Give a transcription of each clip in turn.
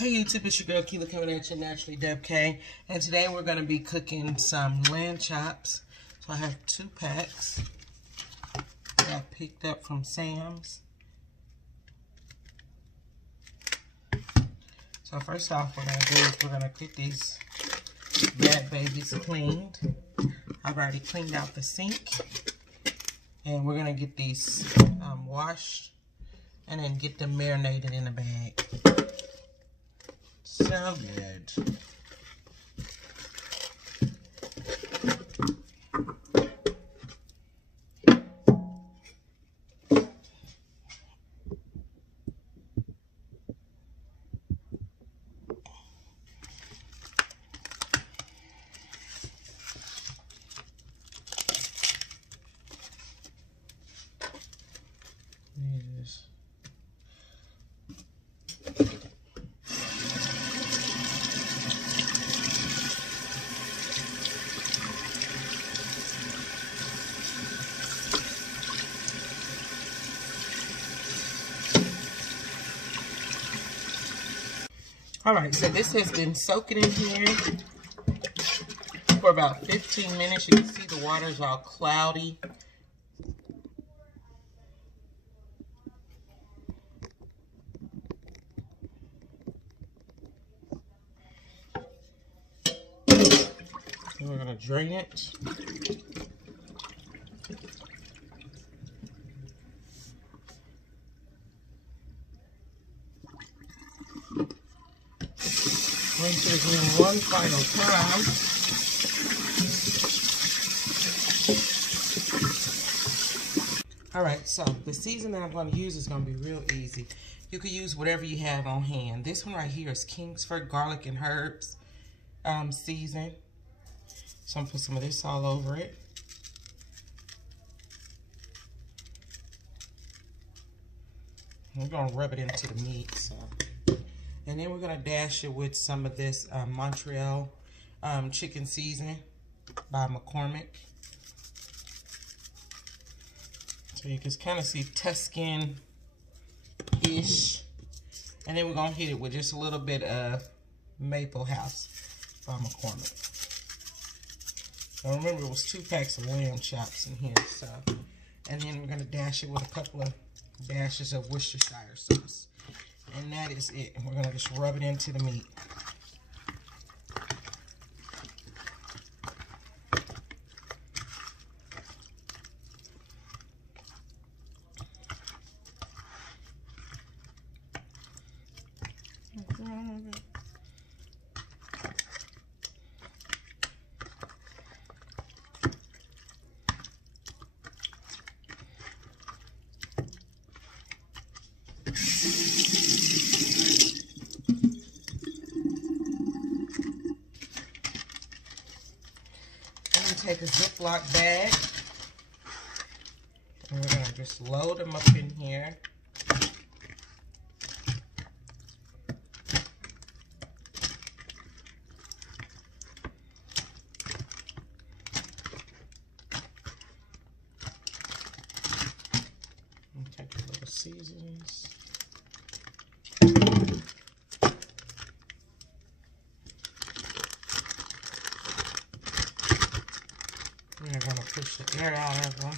Hey YouTube, it's your girl Keela coming at you naturally DubK, and today we're going to be cooking some lamb chops. So I have 2 packs that I picked up from Sam's. So first off, what we're going to do is we're going to get these bad babies cleaned. I've already cleaned out the sink, and we're going to get these washed and then get them marinated in a bag. So good. Yes. Alright, so this has been soaking in here for about 15 minutes. You can see the water's all cloudy. And we're going to drain it. Rinse it again one final time. Alright, so the seasoning that I'm going to use is going to be real easy. You could use whatever you have on hand. This one right here is Kingsford Garlic and Herbs season. So I'm going to put some of this all over it. We're going to rub it into the meat. So. And then we're going to dash it with some of this Montreal chicken seasoning by McCormick. So you can kind of see Tuscan-ish. And then we're going to hit it with just a little bit of Maple House by McCormick. Now remember, it was 2 packs of lamb chops in here. So, and then we're going to dash it with a couple of dashes of Worcestershire sauce. And that is it. And we're going to just rub it into the meat. Take a Ziploc bag, and we're going to just load them up in here. And take a little seasonings. We're going to push the air out of them.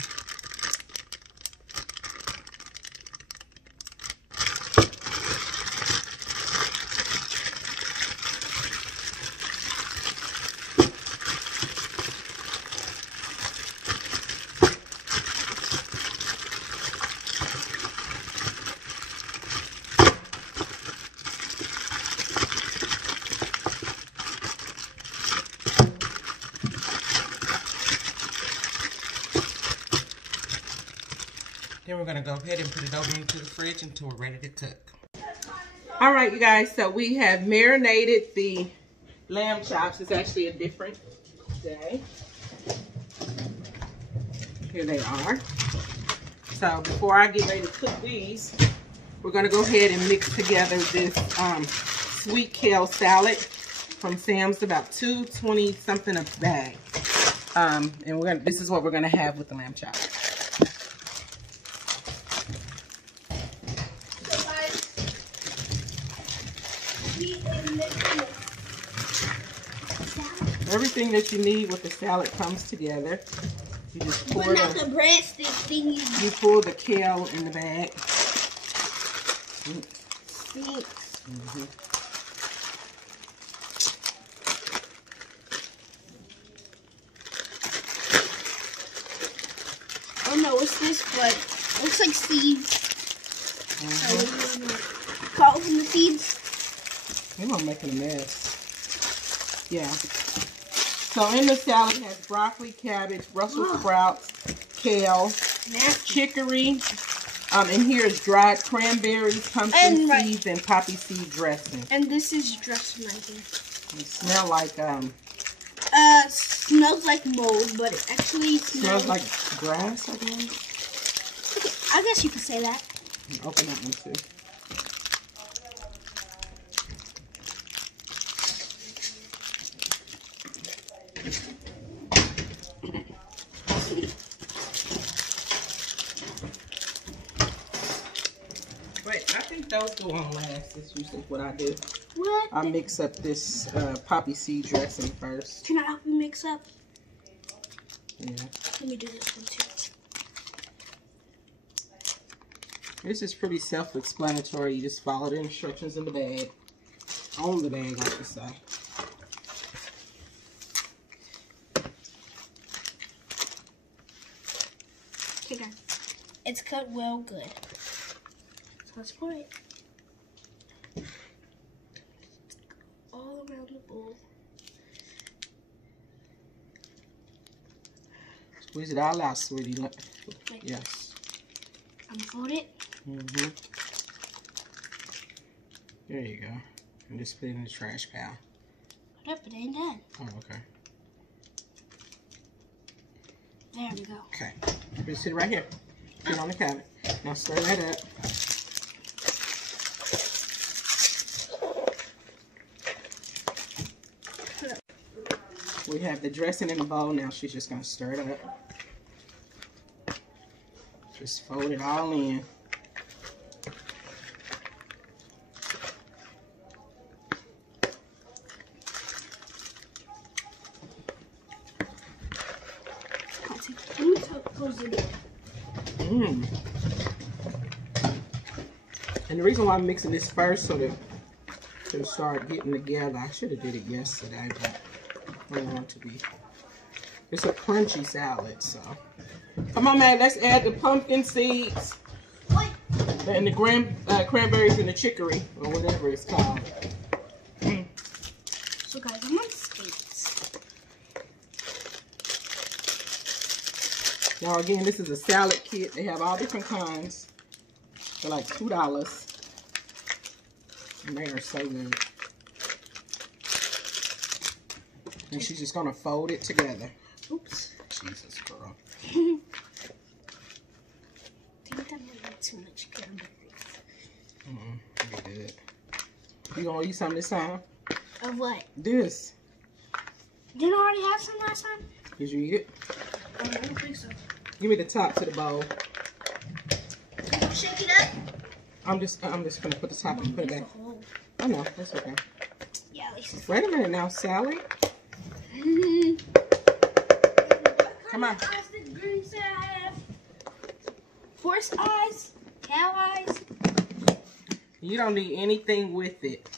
Then we're going to go ahead and put it over into the fridge until we're ready to cook. All right, you guys, so we have marinated the lamb chops. It's actually a different day. Here they are. So before I get ready to cook these, we're going to go ahead and mix together this sweet kale salad from Sam's, about $2.20 something a bag. And this is what we're going to have with the lamb chops. We Everything that you need with the salad comes together. You just pour but not the breadstick thingy. You pull the kale in the bag. Mm-hmm. I don't know what's this, but it looks like seeds. Cut open the seeds. I'm making a mess. Yeah. So in the salad it has broccoli, cabbage, Brussels sprouts, kale, chicory. And here is dried cranberries, pumpkin seeds, and poppy seed dressing. And this is dressing right here. It smells like smells like mold, but it actually smells like grass, I guess. Okay, I guess you could say that. Open that one too. Wait, I think those go on last. That's usually what I do. What? I mix up this poppy seed dressing first. Can I help you mix up? Yeah. Let me do this one too. This is pretty self-explanatory. You just follow the instructions in the bag. On the bag, I should say. Okay, guys. It's cut well good. So let's pour it all around the bowl. Squeeze it all out, sweetie. Wait. Yes. I'm gonna fold it. Mm-hmm. There you go. And just put it in the trash pile. Hold up, it ain't done. Oh, okay. There we go. Okay. Just sit it right here. Put it on the cabinet. Now stir that up. We have the dressing in the bowl. Now she's just going to stir it up. Just fold it all in. And the reason why I'm mixing this first so that it'll start getting together. I should have did it yesterday, but I don't want to be. It's a crunchy salad, so. Come on, man, let's add the pumpkin seeds. What? And the cranberries and the chicory, or whatever it's called. So guys, I'm on skates. Now again, this is a salad kit. They have all different kinds. They're like $2. And they are so good. And she's just gonna fold it together. Oops. Jesus, girl. I think that might be too much cranberries. Pretty good. You gonna eat some this time? Of what? This. Didn't I already have some last time? Did you eat it? I don't think so. Give me the top to the bowl. Shake it up. I'm just gonna put the top and put it back. Oh no, that's okay. Yeah, at least. Wait a minute now, Sally. Come on. Eyes did Greens have? Horse eyes, cow eyes. You don't need anything with it.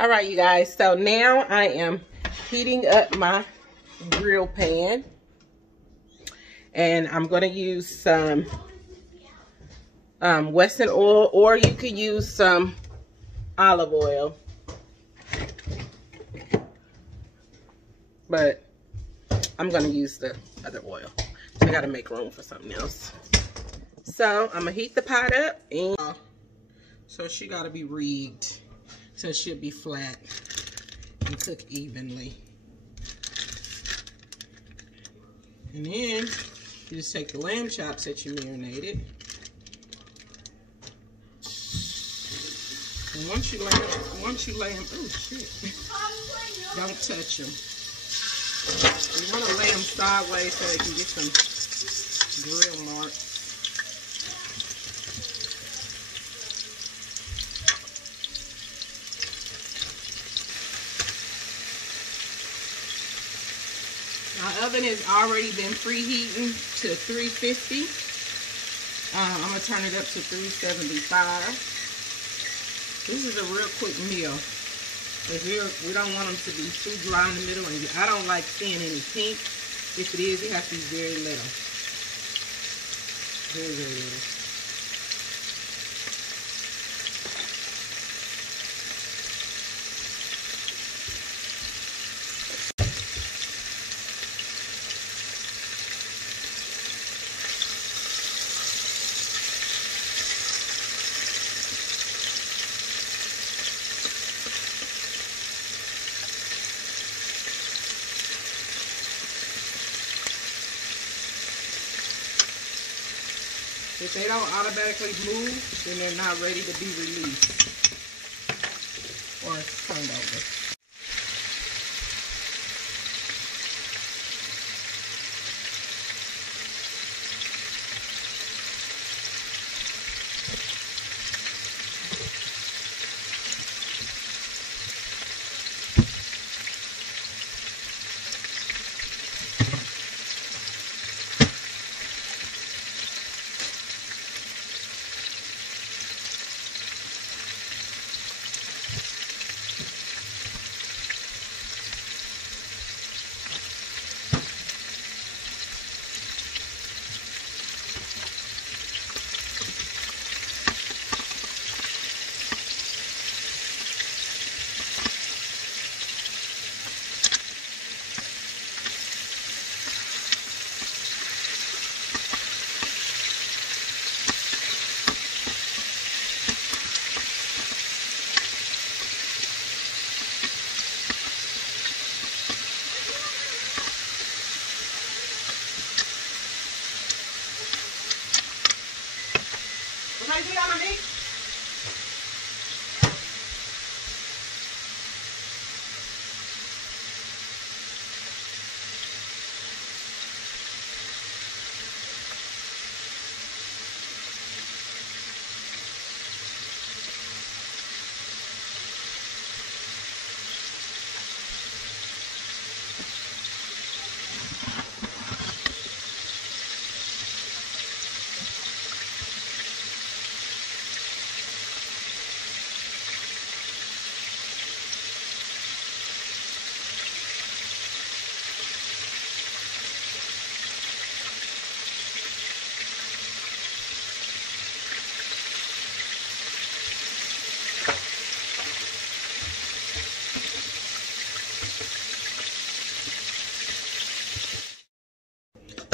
All right, you guys. So now I am heating up my grill pan, and I'm gonna use some Western oil, or you could use some olive oil. But I'm gonna use the other oil. So I gotta make room for something else. So I'm gonna heat the pot up, and so she gotta be rigged so she'll be flat and cook evenly. And then you just take the lamb chops that you marinated. And once you lay them, oh shit, don't touch them. You want to lay them sideways so they can get some grill marks. oven has already been preheating to 350. I'm going to turn it up to 375. This is a real quick meal. We don't want them to be too dry in the middle. And I don't like seeing any pink. If it is, it has to be very little. Very, very little. If they don't automatically move, then they're not ready to be released or turned over.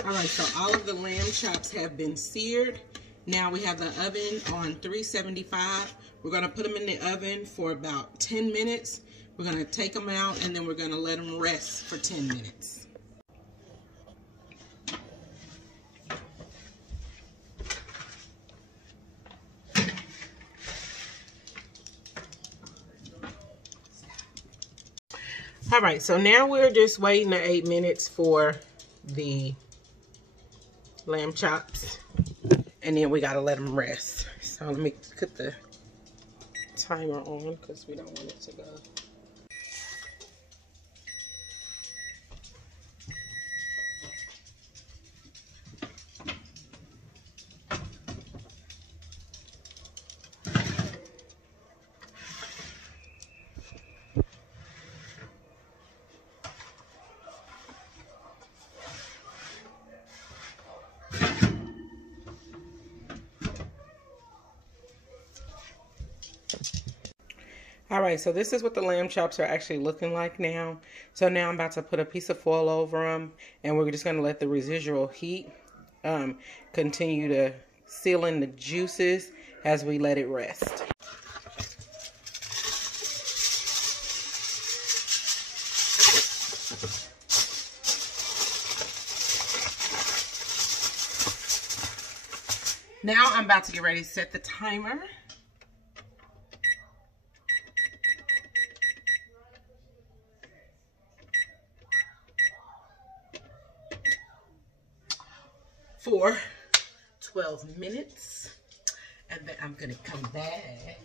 Alright, so all of the lamb chops have been seared. Now we have the oven on 375. We're going to put them in the oven for about 10 minutes. We're going to take them out and then we're going to let them rest for 10 minutes. Alright, so now we're just waiting the 8 minutes for the lamb chops, and then we gotta let them rest. So let me put the timer on because we don't want it to go. All right, so this is what the lamb chops are actually looking like now. So now I'm about to put a piece of foil over them, and we're just going to let the residual heat continue to seal in the juices as we let it rest. Now I'm about to get ready to set the timer. For 12 minutes, and then I'm gonna come back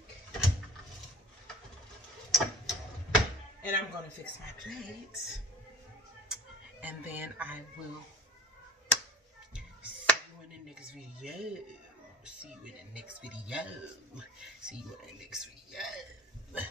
and I'm gonna fix my plate And then I will see you in the next video. See you in the next video. See you in the next video.